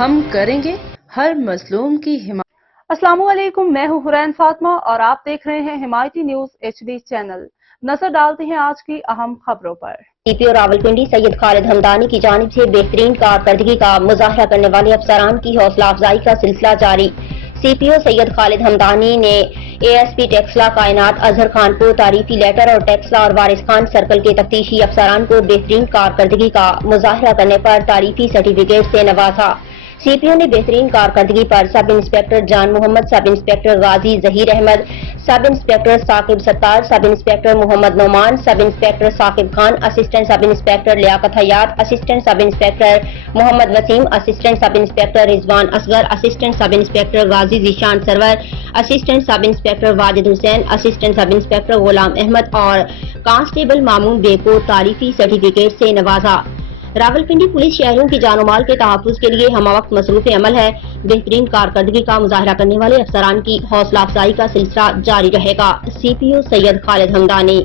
ہم کریں گے ہر مظلوم کی حمایت۔ السلام علیکم، میں ہوں حرین فاطمہ اور آپ دیکھ رہے ہیں حمایتی نیوز HD چینل۔ نظر ڈالتے ہیں آج کی اہم خبروں پر۔ سی پی او راولپنڈی سید خالد ہمدانی کی جانب سے بہترین کارکردگی کا مظاہرہ کرنے والے افسران کی حوصلہ افزائی کا سلسلہ جاری۔ سی پی او سید خالد ہمدانی نے اے ایس پی ٹیکسلا کائنات اظہر خان کو تعریفی لیٹر اور ٹیکسلا اور وارث خان سرکل کے تفتیشی افسران کو بہترین کارکردگی کا مظاہرہ کرنے پر تعریفی سرٹیفکیٹ سے نوازا۔ سی پی او نے بہترین کارکردگی پر sub inspector Jan Muhammad, sub inspector Ghazi Zaheer Ahmed, sub inspector Saqib Sattar, sub inspector Muhammad Noman, sub inspector Saqib Khan, assistant sub inspector Liaquat Hayat, assistant sub inspector Muhammad Waseem, assistant sub inspector Rizwan Asghar, assistant sub inspector Ghazi Zeeshan Sarwar, assistant sub inspector Wajid Hussain, assistant sub inspector Ghulam Ahmed اور کانسٹیبل مامون بے کو تعریفی سرٹیفکیٹ سے نوازا۔ راولپنڈی پولیس شہریوں کی جان و مال کے تحفظ کے لیے ہمہ وقت مصروف عمل ہے۔ بہترین کارکردگی کا مظاہرہ کرنے والے افسران کی حوصلہ افزائی کا سلسلہ جاری رہے گا۔ سی پی او سید خالد ہمدانی۔